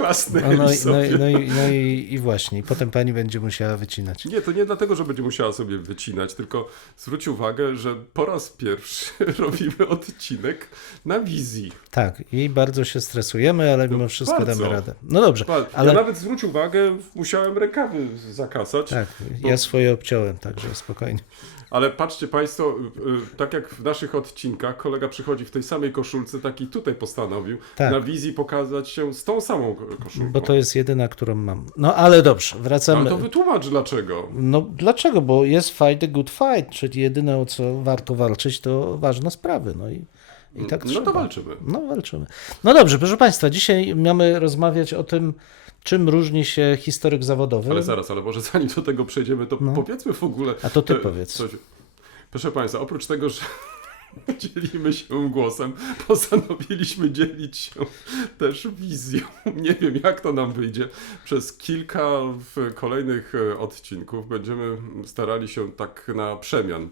Klasnęli No, no, i- no, no, i, no i, i właśnie, i potem pani będzie musiała wycinać. Nie, to nie dlatego, że będzie musiała sobie wycinać, tylko zwróć uwagę, że po raz pierwszy robimy odcinek na wizji. Tak, i bardzo się stresujemy, ale mimo wszystko No, bardzo. damy radę. No dobrze, Ale... Ja nawet zwróć uwagę, musiałem rękawy zakasać. tak, ja swoje obciąłem, także spokojnie. Ale patrzcie Państwo, y, y, tak jak w naszych odcinkach, kolega przychodzi w tej samej koszulce, taki tutaj postanowił Tak. na wizji pokazać się z tą samą koszulką. Bo to jest jedyna, którą mam. No ale dobrze, Ale wracamy. to wytłumacz dlaczego. No dlaczego? Bo jest fight a good fight, czyli jedyne o co warto walczyć to ważne sprawy. No i, i tak no trzeba. to walczymy. No walczymy. No dobrze, proszę Państwa, dzisiaj mamy rozmawiać o tym, czym różni się historyk zawodowy. Ale zaraz, ale może zanim do tego przejdziemy, to No. powiedzmy w ogóle. A to ty e, powiedz. Coś. Proszę Państwa, oprócz tego, że dzielimy się głosem, postanowiliśmy dzielić się też wizją. Nie wiem, jak to nam wyjdzie. Przez kilka kolejnych e, odcinków będziemy starali się tak na przemian.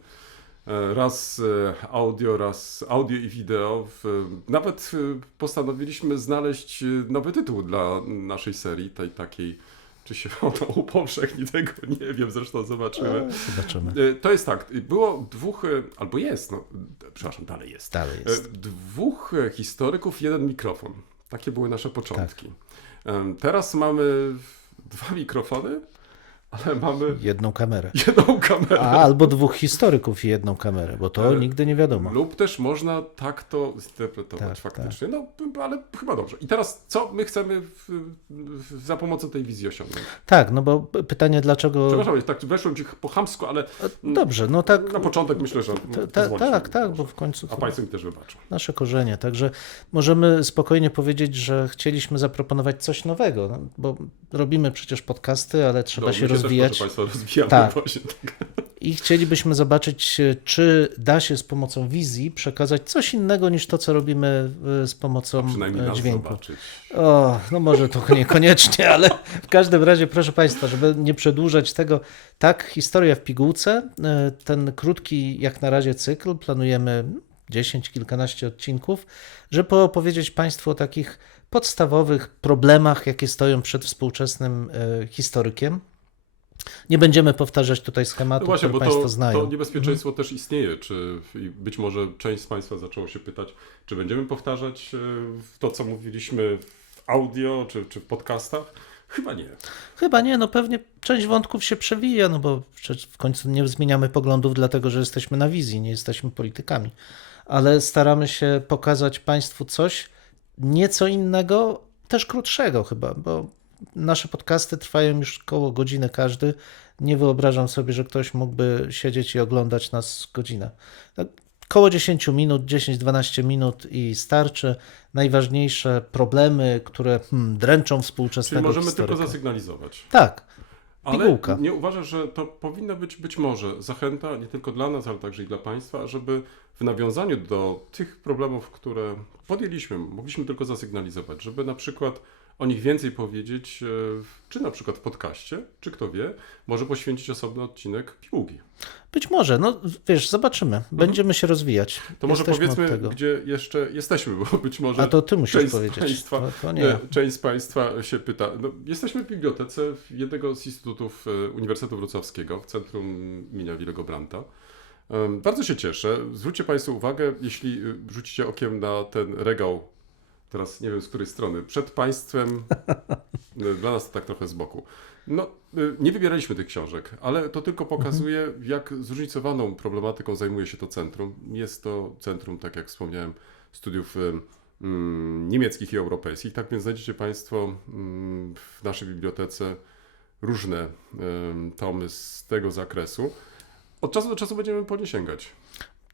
E, Raz e, audio, raz audio i wideo. Nawet postanowiliśmy znaleźć nowy tytuł dla naszej serii, tej takiej, czy się ono upowszechni, tego nie wiem, zresztą zobaczymy. Zobaczymy. E, To jest tak, było dwóch, e, albo jest, no, przepraszam, dalej jest. Dalej E, jest. Dwóch e, historyków, jeden mikrofon. Takie były nasze początki. Tak. Teraz mamy dwa mikrofony, ale mamy Jedną kamerę. jedną kamerę. A, albo dwóch historyków i jedną kamerę, bo to Ale- nigdy nie wiadomo. Lub też można tak to zinterpretować Tak, faktycznie. No, ale chyba dobrze. I teraz co my chcemy w, w, za pomocą tej wizji osiągnąć? Tak, no bo pytanie dlaczego... Przepraszam, tak weszłem ci po chamsku, ale Dobrze, no tak. na początek myślę, że Ta, ta, tak, tak, bo w końcu A Państwo mi też wybaczą. nasze korzenie. Także możemy spokojnie powiedzieć, że chcieliśmy zaproponować coś nowego, no, bo robimy przecież podcasty, ale trzeba się my rozwijać. Też, Państwa, Tak. właśnie. Tak. I chcielibyśmy zobaczyć, e, czy da się z pomocą wizji przekazać coś innego niż to, co robimy e, z pomocą Przynajmniej e, nas dźwięku. zobaczyć. O, no może to niekoniecznie, ale w każdym razie, proszę Państwa, żeby nie przedłużać tego, tak, historia w pigułce, ten krótki jak na razie cykl, planujemy 10, kilkanaście odcinków, żeby opowiedzieć Państwu o takich podstawowych problemach, jakie stoją przed współczesnym historykiem. Nie będziemy powtarzać tutaj No schematu, właśnie, który Państwo to, znają. to niebezpieczeństwo też istnieje. Czy, być może część z Państwa zaczęło się pytać, czy będziemy powtarzać e, to, co mówiliśmy w audio, czy, czy w podcastach? Chyba nie. Chyba nie, no pewnie część wątków się przewija, no bo w końcu nie zmieniamy poglądów, dlatego że jesteśmy na wizji, nie jesteśmy politykami. Ale staramy się pokazać Państwu coś nieco innego, też krótszego chyba, bo nasze podcasty trwają już koło godziny każdy. Nie wyobrażam sobie, że ktoś mógłby siedzieć i oglądać nas godzinę. Tak, Koło 10 minut, 10-12 minut i starczy. Najważniejsze problemy, które hmm, dręczą Czyli współczesnego możemy historyka. tylko zasygnalizować. Tak, Ale Pigułka. nie uważasz, że to powinna być być może zachęta nie tylko dla nas, ale także i dla Państwa, żeby w nawiązaniu do tych problemów, które podjęliśmy, mogliśmy tylko zasygnalizować, żeby na przykład o nich więcej powiedzieć, e, czy na przykład w podcaście, czy kto wie, może poświęcić osobny odcinek piłki. być może. No wiesz, zobaczymy. Będziemy się rozwijać. Mhm. To może Jesteśmy powiedzmy, gdzie jeszcze jesteśmy, bo być może A to ty musisz część powiedzieć. Państwa, To, to nie. nie, część z Państwa się pyta. No, jesteśmy w bibliotece jednego z instytutów e, Uniwersytetu Wrocławskiego w centrum imienia Willego Brandta. Em, Bardzo się cieszę. Zwróćcie Państwo uwagę, jeśli rzucicie okiem na ten regał, teraz nie wiem z której strony, przed Państwem, y, dla nas to tak trochę z boku. No, y, nie wybieraliśmy tych książek, ale to tylko pokazuje, jak zróżnicowaną problematyką zajmuje się to centrum. Jest to centrum, tak jak wspomniałem, studiów y, mm, niemieckich i europejskich. Tak więc znajdziecie Państwo mm, w naszej bibliotece różne tomy z tego zakresu. Od czasu do czasu będziemy po nie sięgać.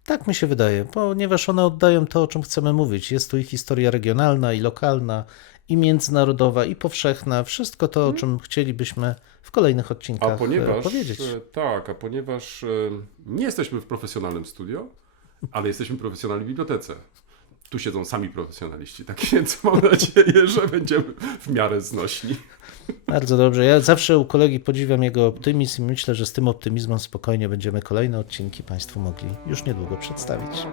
Tak mi się wydaje, ponieważ one oddają to, o czym chcemy mówić. Jest tu i historia regionalna, i lokalna, i międzynarodowa, i powszechna. Wszystko to, o czym chcielibyśmy w kolejnych A odcinkach e, ponieważ, powiedzieć. e, tak, a ponieważ e, nie jesteśmy w profesjonalnym studio, ale jesteśmy w profesjonalnej bibliotece. Tu siedzą sami profesjonaliści, tak więc mam nadzieję, że będziemy w miarę znośni. Bardzo dobrze. Ja zawsze u kolegi podziwiam jego optymizm i myślę, że z tym optymizmem spokojnie będziemy kolejne odcinki Państwu mogli już niedługo przedstawić.